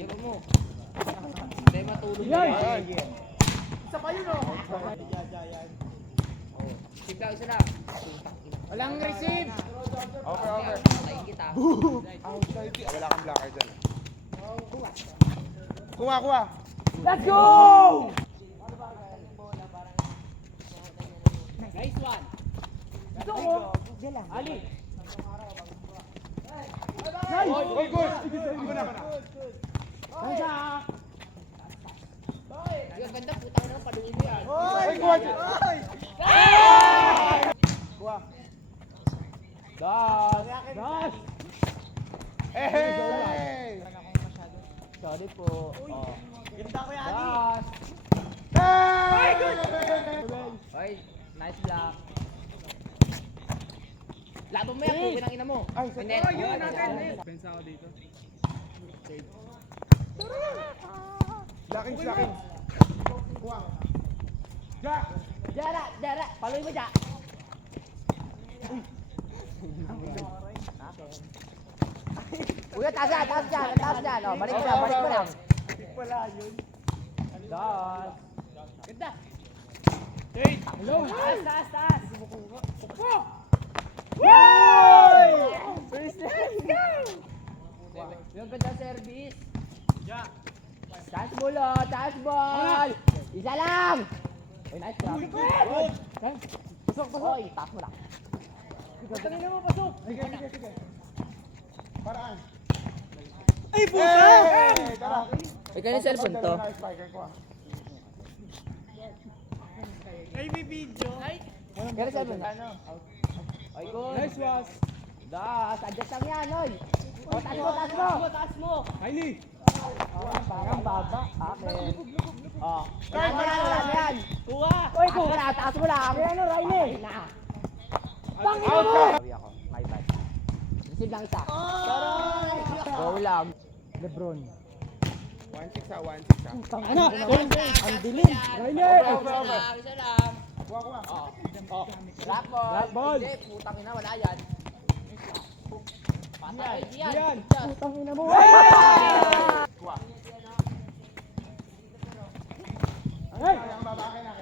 Tiro mo. Hindi matulog na yan. Isa pa yun oh. Sigla, isa lang. Walang receive. Okay. Tayin kita. Wala kang blocker dyan. Kuha. Let's go! Nice one. Ito oh. Ali. Nice! Goal, goal! Ako na. Kansa. Yung ganda, putang na, paluin mo yan. Ay, kuha! Kuha. Das. Hey! Sorry po. Oh. Ganda ko yan, Ali. Hey! Oy, nice block. Laban mo yan, tubig ng ina mo. Ay, Net. Yun natin. Pensa ako dito. Blocking. Kuha. Ja! Dara. Paluin mo dyan. Uy, taas dyan. Oh, balik mo lang. Wala yun. Das. Ganda. Hello. Taas. First let's go. Yung ganda service. Taas ball. Isa lang. Uy, nice job. Pasok. Oy, taas mo lang. Tangina mo, pasok. Sige. Paraan. Ay, puta! Hey! Tara. Ikaw yung cellphone to. Spiker, kuha. Ay, may video. Ay. Kaya yung cellphone. Oy, good. Nice was. Das, adjust lang yan, oy. O, taas mo. Kylie. Parang baba. Okay. Oh. Guard, Wala na yan. Kuha. Taas mo lang. Ano, Riley? Na. Out ka! Sabi ako, my bad. Receive lang isa. Go lang. Lebron. 1-6 ah. Ano? Ang dilim. Kylie. Over. Isa lang. Kuha. Oh. Drop ball. Drop ball. Hindi, putang ina, wala yan. Patay, Yan. yan. Putang ina mo. Kuha. Ay. Ang baba, akin na.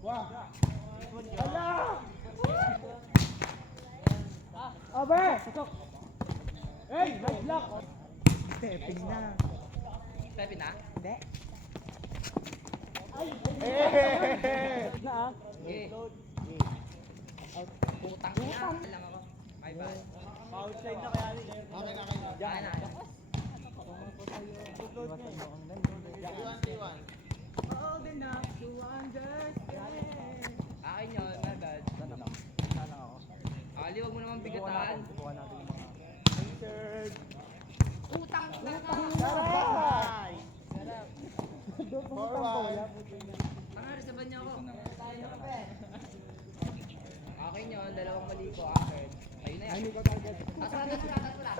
Kuha. Ala. Over. Pasok. Hey, nice block. Stepping na. Pepe na? Hindi. Hey! Na ah. Okay. Putang ina. Lang ako. My bad. Outside na kaya ni. Diyan na. Akin yun, my bad. Ali, wag mo naman bigatan. Putang ina. Nangaris sa banya ko. Akin yun, dalawang mali ko. Akin. Ayun na yan. Taas mo lang.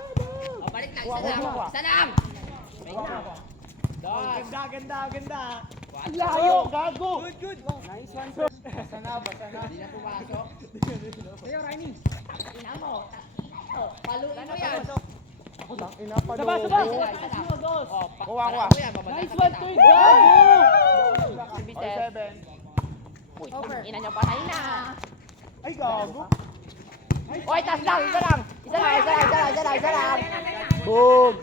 O, balik lang. Isa lang. Ayun na. Dos. Ganda. Layo. Gago. Good. Nice one, sir. Basta na. Hindi na pumasok. Sa'yo, Rainy. Ina mo. Paluin mo yan. Ako lang, inapalo. Saba. Isa lang. Dos. O, Kuha. parang mo yan. Babalik Nice ka one, kita. third. Gago. Si Or Bitter. 7. Uy, ina niyo patay na. Ay, gago. Oy, taas lang. Isa lang. Isa lang. Boom.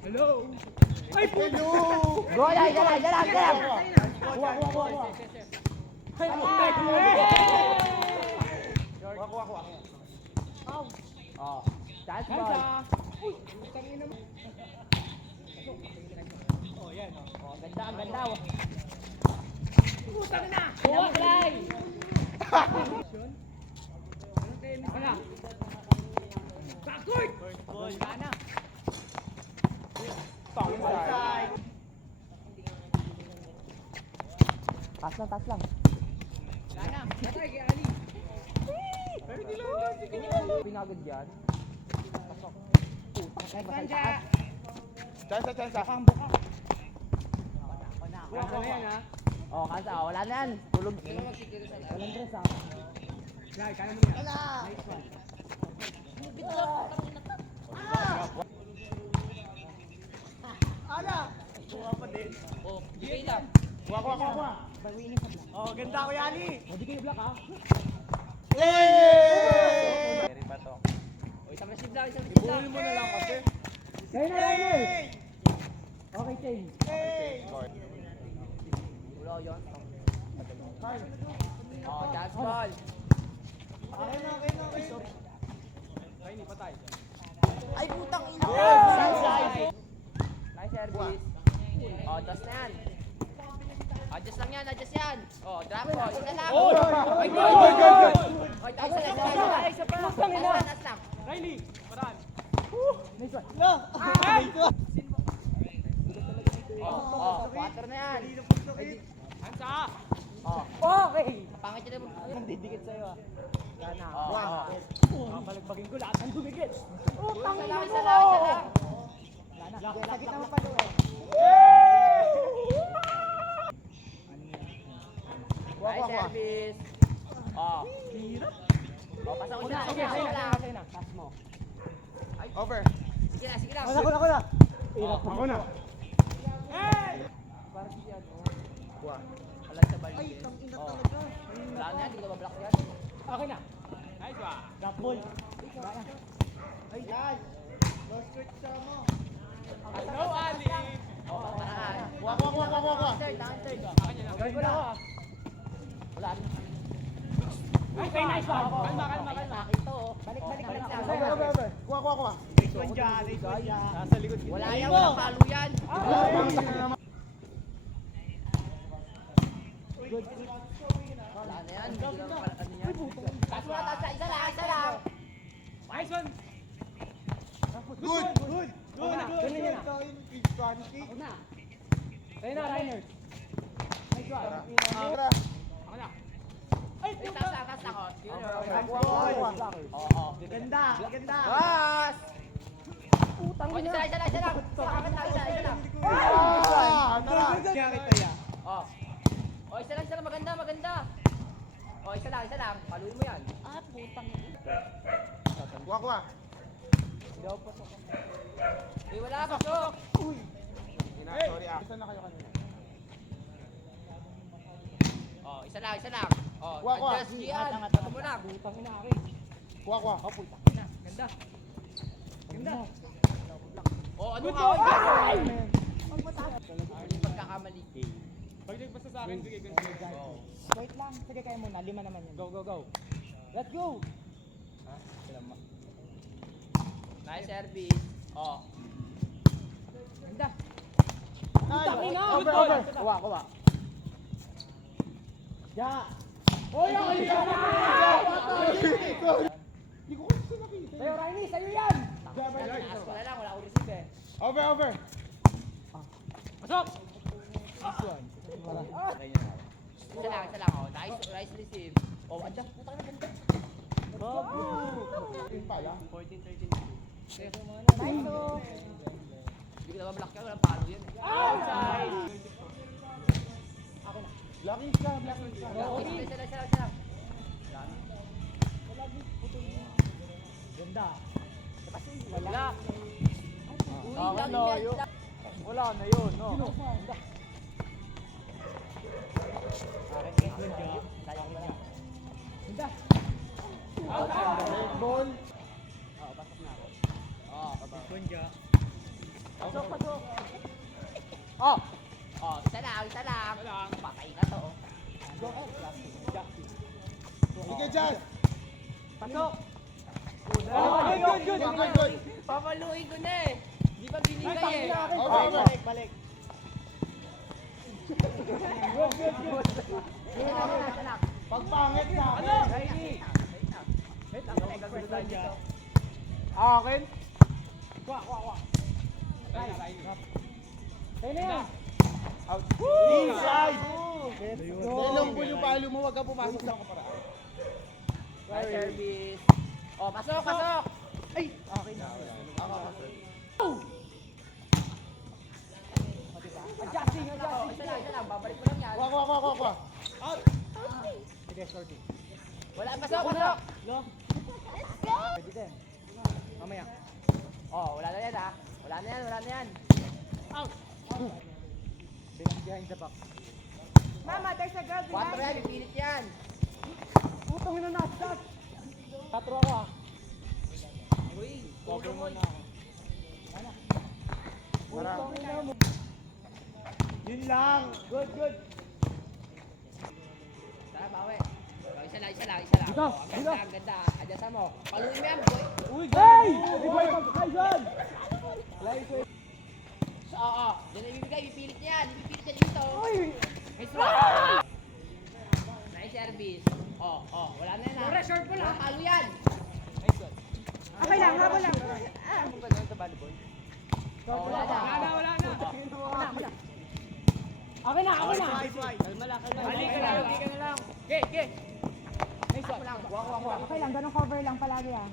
Hello. Ay, puto. Go lang. Isa lang. Kuha. Ay, puto. Kuha. Oh, taas Nice ball. ah. Uy, tangina mo. Oh, yan. Oh, ganda, ang ganda. Putang na. Kuha, Clyde. Wala. Backward. Goal. Sana. Side. Taas lang. Sana. Patay kay Ali. Pinagod yan. Pasok. Kanja. Chance. Wala na yan ha. Oh, kasa, wala na yan. Tulog. Walang dress ha. Right, kaya mo yan. Nice one. Bigay lang. Kuha. Oh, ganda ko Yali. Carry pa to. O, isang receive lang, isang receive lang. Ibuli mo na lang kasi. Ulo yun. Oh, dance ball. Ay, putang ina. Nice service. Oh, just na yan. Adjust lang yan, adjust yan. Oh, drop ball. Isa lang. Oh! Ay, Good, good, good. Ay, isa lang. Isa pa. Last lang. Riley, paraan. Oh, 4 na yan. Hansa. Oh, Okay. pangit yun naman. Ang didikit sa'yo ah. Sana. Oh, Baligbagin ko lahat ang dumikit. Isa lang, isa lang, isa lang. Sa gitna mo pa doon. Nice service. Oh. Oh, pasok ko siya. Okay, Pasok sa'yo lang. na. Sa'yo na. Pass mo. Over. Sige na, sige lang. Ako na. Ako na. Parang si ano. Kuha. Alam sa balik. Ay, tangina talaga. Wala na yan, hindi ko mablock yan. Okay na. Nice one. Drop ball. Ay, yan. Lost quick siya mo. No, Ali. Oh, paraan. Kuha. Third, third. Gawin ko lang ako ah. Wala na. Okay, nice one. Kalma. Nakita oh. Balik. Over. Kuha. Nice one dyan. Nasa likod. Wala yan, walang palo yan. Wala na yan. Hindi ko lang ano yan. Taas mo na, taas na. Isa lang, isa lang. Nice one. Good. Ganun yan ah. Ako na. Sa'yo na, Rainer. Nice one. Tara. Ako na. Ay, taas lang, oh. Yun, oh. Oo. Ganda. Bas! Putang ina. Isa lang. Isa lang. Tara. Oh. Oh, isa lang, maganda. Oh, isa lang. Paluin mo yan. Kuha. Eh, wala, pasok. Sorry ah. Saan na kayo kanina? Oh, isa lang. Oh, Kuha. adjust yan. Ito mo lang. Putang ina akin. Kuha. Ganda. Ganda. Oh, ano ka? Ay, pagkakamali. Pag nagbasa sa akin, sige, Oh. Wait lang. Sige, kaya muna. 5 naman yun. Go. Let's go. Nice service. Oh. Ganda. Over. Kuha. Ja. Oy, hindi ka Hindi ko kasi nakita. Sa'yo, Rainy. Sa'yo yan. Taas ko na lang, wala akong receive eh. Over. Pasok. Isa lang. Oh, nice receive. Oh, adjust. Putang na ganda. Yung pala. 14-13. Nice oh. Hindi ko na mablock yan, walang palo yan. Outside. Lucky siya. Oh, isa lang. Ganda. Wala. Uy, Wala layo. yun. Wala na yun, no? Ganda. Ball. Oh. Pasok. Oh, isa lang. Patay na to. Sige, Jazz. Pasok. Good. Papaluin ko na eh. Di ba binigay eh? Over. Balik. Isa lang. Pagpangit ka. Ano? Rainy. Wait lang. Akin. Kuha. Sa'yo na yan. Out. Inside. Dalawang po yung palo mo, wag ka pumasok sa kaparaan. Nice service. Oh, pasok. Ay! Okay na. Adjusting. Oh, isa lang. Babalik mo lang yan. Kuha. Sige, sorry. Wala, pasok. Lo. Pwede din. Mamaya. Oh, wala na yan ah. Wala na yan. Out. Binagyan Behind the back. Mama, there's a girl 4 yan, behind you. pipilit yan. Putong ina na, shot! 4 ako ah. Uy, Cover mo na ako. Marami. Yun lang. Good, good. Tara, bawi. Oh, isa lang. Dito, Oh, ang dito. ganda, ang ganda. Adyasan mo. Paluin mo yan, boy. Uy, hey! Ibay pag Tyson! Oo. Yan ang ibibigay, ipipilit yan. Ipipilit yan dito. Uy! Nice one. Nice service. Wala na yan ah. Pura short mo lang. Talo yan. Okay lang, habol lang. Wala na. Wala na. Akin na, akin na! Hali ka na lang. Okay. Nice one. Kuha. Okay lang, ganun cover lang palagi ah.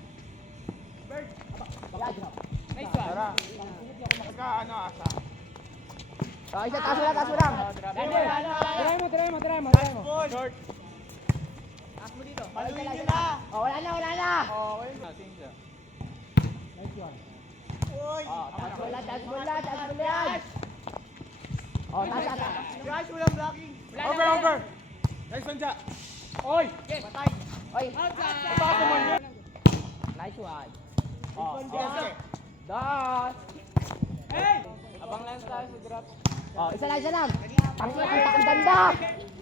Nice one. Tara. Ika, ano, asa? Oh, isa, taas mo lang. Try mo. Short. Taas mo dito. Paluin nyo na. Oh, wala na. Nice one. Uy. Taas mo lang. Oh, taas. Guys, walang blocking. Over. Guys, sandya. Oy! Patay. Oy. Outside. Nice one. Yes, Das. Hey! Abang lang tayo sa drop. Oh, isa lang. Ang ganda.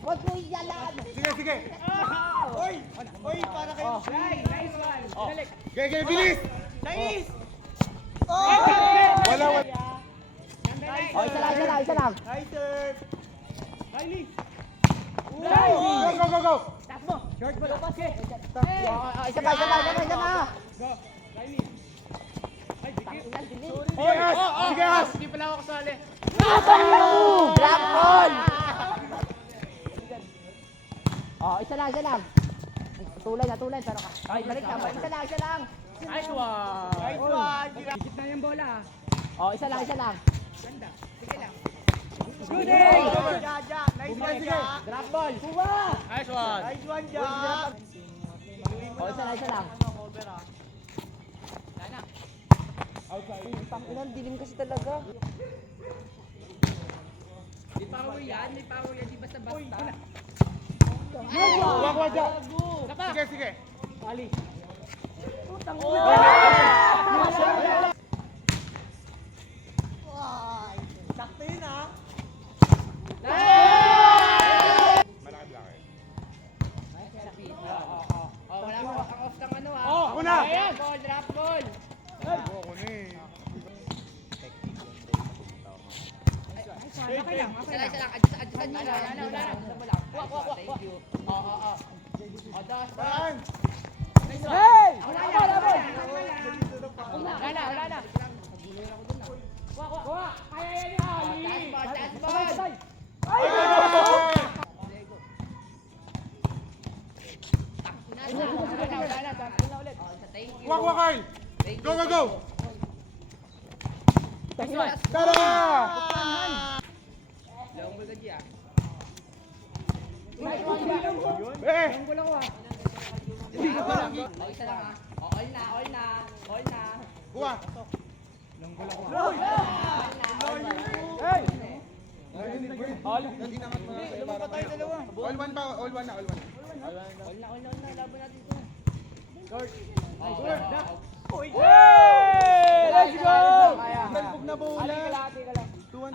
Huwag mo iyalan. Sige. Uy, para kayo. Oh. Nice one. Gege, bilis. Nice. Oh! Wala. Oh, isa lang. Nice serve. Kylie! Go. Taas mo! Short mo, lapas eh! Oh, isa pa. Go! Kylie! Ay, dikit! Oy, As. Sige, As. Hindi pala ako kasali. Drop ball. Oh, isa lang. Tulan. Pero ka. Ay, balik ka. Isa lang. Nice one! Nice one. Dikit na yung bola ah. Oh, isa lang. Ganda. Sige lang. Good Ja. Nice one, sige. Drop ball. Nice one! Nice one, Ja. Oh, isa lang. Tangina, dilim kasi talaga. May power yan, di basta-basta. Wag, Ja. Sige. Kali. Sakto yun, ah. Oh, wala mo ang off ng ano ah. Oh, una. Drop ball. Ako na eh. Okay lang. Isa lang. Adjustan nyo na. Wala. Kuha. Thank you. Oh, das. Saan? Hey! Wala na. Kuha! Kaya yan yung Ali! Last ball. Wala na. Ulit. Thank you. Wag, Carl. Thank you. Go. Tara! Long ball ka dyan. Eh! Oh, isa lang ah. Oh, all na. Kuha. Hey! All one pa, all one na. All na. Laban natin ito. Hey! Let's go! Nalbog na bola. 2-1.